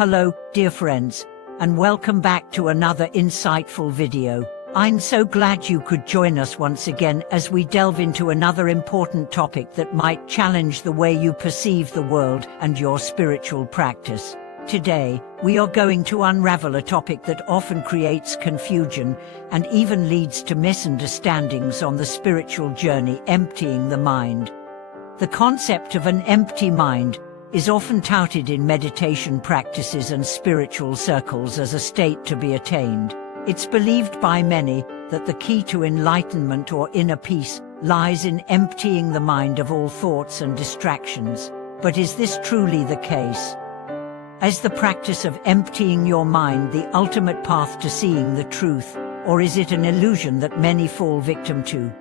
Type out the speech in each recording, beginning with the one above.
Hello, dear friends, and welcome back to another insightful video. I'm so glad you could join us once again as we delve into another important topic that might challenge the way you perceive the world and your spiritual practice. Today, we are going to unravel a topic that often creates confusion and even leads to misunderstandings on the spiritual journey: emptying the mind. The concept of an empty mind is often touted in meditation practices and spiritual circles as a state to be attained. It's believed by many that the key to enlightenment or inner peace lies in emptying the mind of all thoughts and distractions. But is this truly the case? Is the practice of emptying your mind the ultimate path to seeing the truth, or is it an illusion that many fall victim to?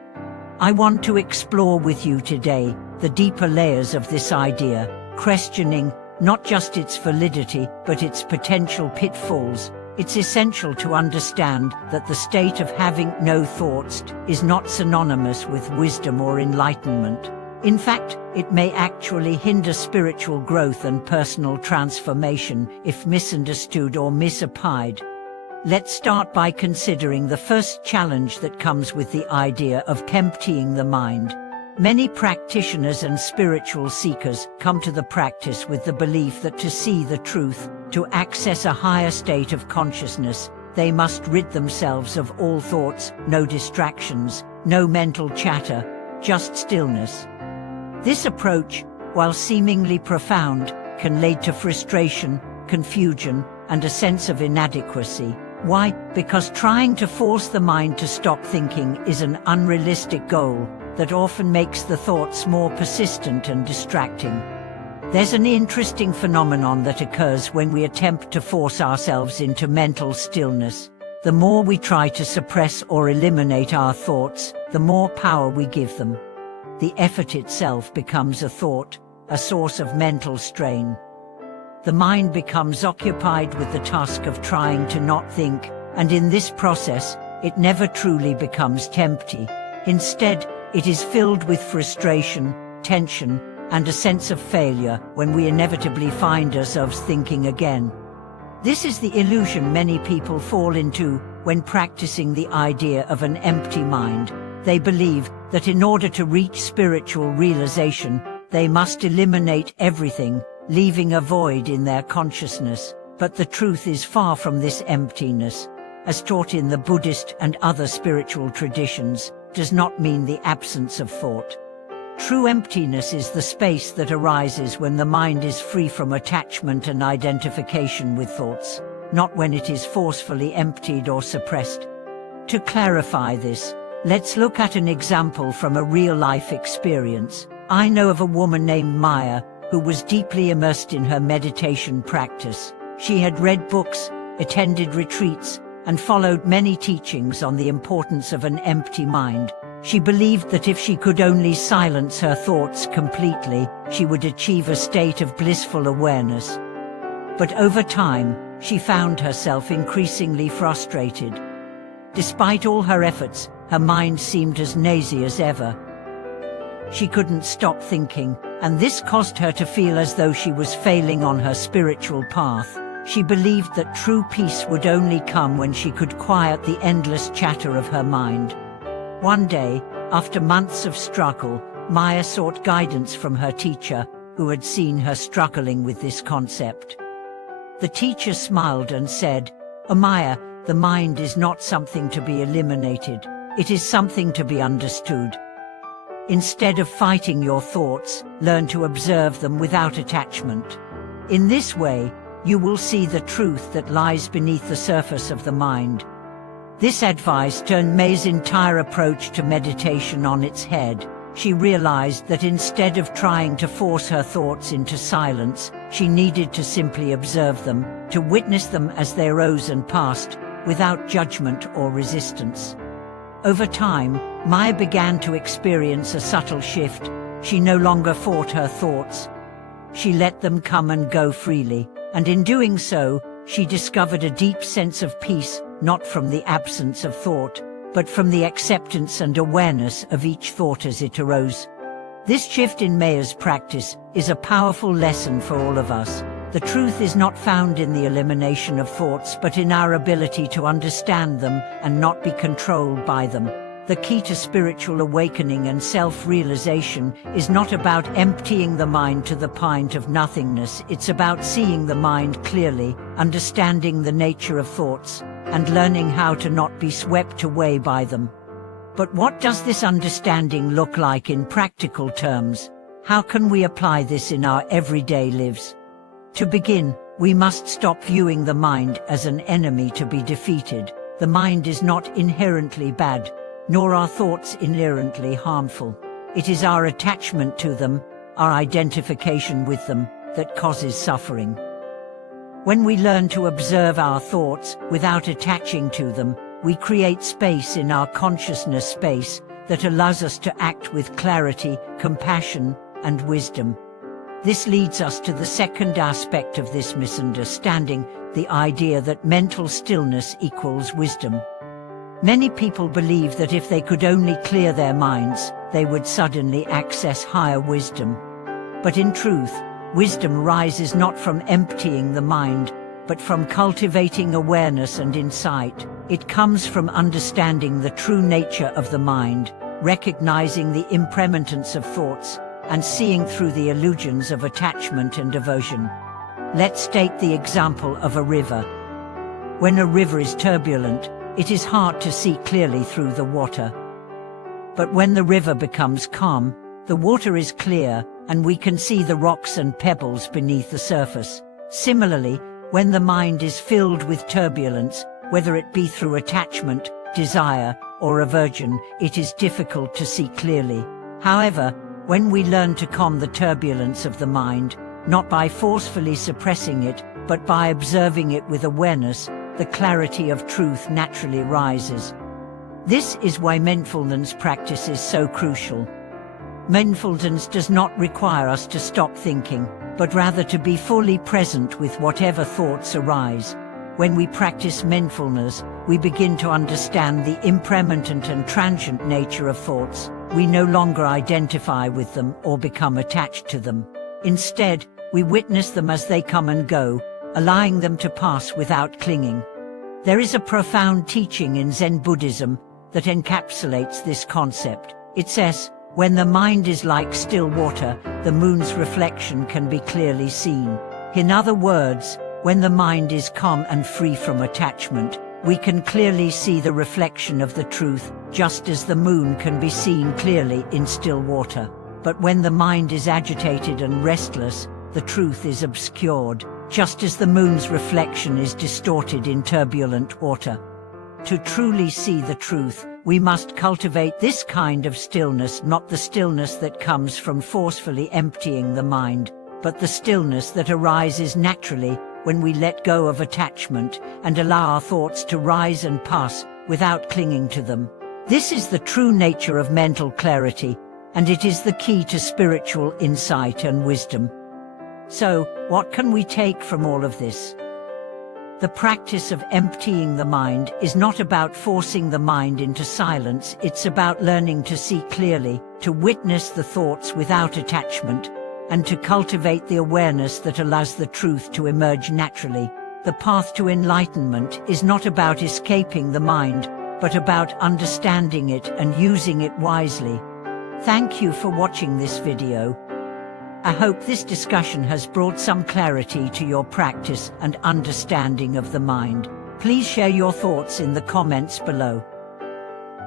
I want to explore with you today the deeper layers of this idea, questioning not just its validity but its potential pitfalls. It's essential to understand that the state of having no thoughts is not synonymous with wisdom or enlightenment. In fact, it may actually hinder spiritual growth and personal transformation if misunderstood or misapplied. Let's start by considering the first challenge that comes with the idea of emptying the mind. Many practitioners and spiritual seekers come to the practice with the belief that to see the truth, to access a higher state of consciousness, they must rid themselves of all thoughts, no distractions, no mental chatter, just stillness. This approach, while seemingly profound, can lead to frustration, confusion, and a sense of inadequacy. Why? Because trying to force the mind to stop thinking is an unrealistic goal that often makes the thoughts more persistent and distracting. There's an interesting phenomenon that occurs when we attempt to force ourselves into mental stillness. The more we try to suppress or eliminate our thoughts, the more power we give them. The effort itself becomes a thought, a source of mental strain. The mind becomes occupied with the task of trying to not think, and in this process, it never truly becomes empty. Instead, it is filled with frustration, tension, and a sense of failure when we inevitably find ourselves thinking again. This is the illusion many people fall into when practicing the idea of an empty mind. They believe that in order to reach spiritual realization, they must eliminate everything, leaving a void in their consciousness. But the truth is far from this. Emptiness, as taught in the Buddhist and other spiritual traditions, does not mean the absence of thought. True emptiness is the space that arises when the mind is free from attachment and identification with thoughts, not when it is forcefully emptied or suppressed. To clarify this, let's look at an example from a real-life experience. I know of a woman named Maya who was deeply immersed in her meditation practice. She had read books, attended retreats, and followed many teachings on the importance of an empty mind. She believed that if she could only silence her thoughts completely, she would achieve a state of blissful awareness. But over time, she found herself increasingly frustrated. Despite all her efforts, her mind seemed as lazy as ever. She couldn't stop thinking, and this caused her to feel as though she was failing on her spiritual path. She believed that true peace would only come when she could quiet the endless chatter of her mind. One day, after months of struggle, Maya sought guidance from her teacher, who had seen her struggling with this concept. The teacher smiled and said, "Maya, the mind is not something to be eliminated. It is something to be understood. Instead of fighting your thoughts, learn to observe them without attachment. In this way, you will see the truth that lies beneath the surface of the mind." This advice turned May's entire approach to meditation on its head. She realized that instead of trying to force her thoughts into silence, she needed to simply observe them, to witness them as they arose and passed, without judgment or resistance. Over time, Maya began to experience a subtle shift. She no longer fought her thoughts. She let them come and go freely, and in doing so, she discovered a deep sense of peace, not from the absence of thought, but from the acceptance and awareness of each thought as it arose. This shift in Maya's practice is a powerful lesson for all of us. The truth is not found in the elimination of thoughts, but in our ability to understand them and not be controlled by them. The key to spiritual awakening and self-realization is not about emptying the mind to the point of nothingness. It's about seeing the mind clearly, understanding the nature of thoughts, and learning how to not be swept away by them. But what does this understanding look like in practical terms? How can we apply this in our everyday lives? To begin, we must stop viewing the mind as an enemy to be defeated. The mind is not inherently bad, nor are thoughts inherently harmful. It is our attachment to them, our identification with them, that causes suffering. When we learn to observe our thoughts without attaching to them, we create space in our consciousness space that allows us to act with clarity, compassion, and wisdom. This leads us to the second aspect of this misunderstanding, the idea that mental stillness equals wisdom. Many people believe that if they could only clear their minds, they would suddenly access higher wisdom. But in truth, wisdom rises not from emptying the mind, but from cultivating awareness and insight. It comes from understanding the true nature of the mind, recognizing the impermanence of thoughts, and seeing through the illusions of attachment and aversion. Let's take the example of a river. When a river is turbulent, it is hard to see clearly through the water. But when the river becomes calm, the water is clear, and we can see the rocks and pebbles beneath the surface. Similarly, when the mind is filled with turbulence, whether it be through attachment, desire, or aversion, it is difficult to see clearly. However, when we learn to calm the turbulence of the mind, not by forcefully suppressing it, but by observing it with awareness, the clarity of truth naturally rises. This is why mindfulness practice is so crucial. Mindfulness does not require us to stop thinking, but rather to be fully present with whatever thoughts arise. When we practice mindfulness, we begin to understand the impermanent and transient nature of thoughts. We no longer identify with them or become attached to them. Instead, we witness them as they come and go, allowing them to pass without clinging. There is a profound teaching in Zen Buddhism that encapsulates this concept. It says, "When the mind is like still water, the moon's reflection can be clearly seen." In other words, when the mind is calm and free from attachment, we can clearly see the reflection of the truth, just as the moon can be seen clearly in still water. But when the mind is agitated and restless, the truth is obscured, just as the moon's reflection is distorted in turbulent water. To truly see the truth, we must cultivate this kind of stillness, not the stillness that comes from forcefully emptying the mind, but the stillness that arises naturally when we let go of attachment and allow our thoughts to rise and pass without clinging to them. This is the true nature of mental clarity, and it is the key to spiritual insight and wisdom. So, what can we take from all of this? The practice of emptying the mind is not about forcing the mind into silence. It's about learning to see clearly, to witness the thoughts without attachment, and to cultivate the awareness that allows the truth to emerge naturally. The path to enlightenment is not about escaping the mind, but about understanding it and using it wisely. Thank you for watching this video. I hope this discussion has brought some clarity to your practice and understanding of the mind. Please share your thoughts in the comments below.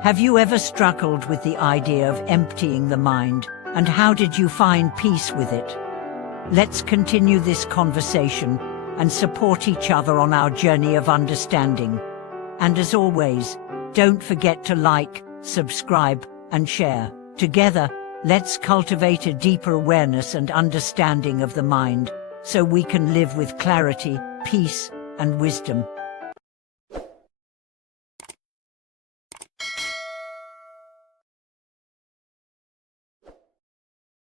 Have you ever struggled with the idea of emptying the mind, and how did you find peace with it? Let's continue this conversation and support each other on our journey of understanding. And as always, don't forget to like, subscribe, and share. Together, let's cultivate a deeper awareness and understanding of the mind, so we can live with clarity, peace, and wisdom.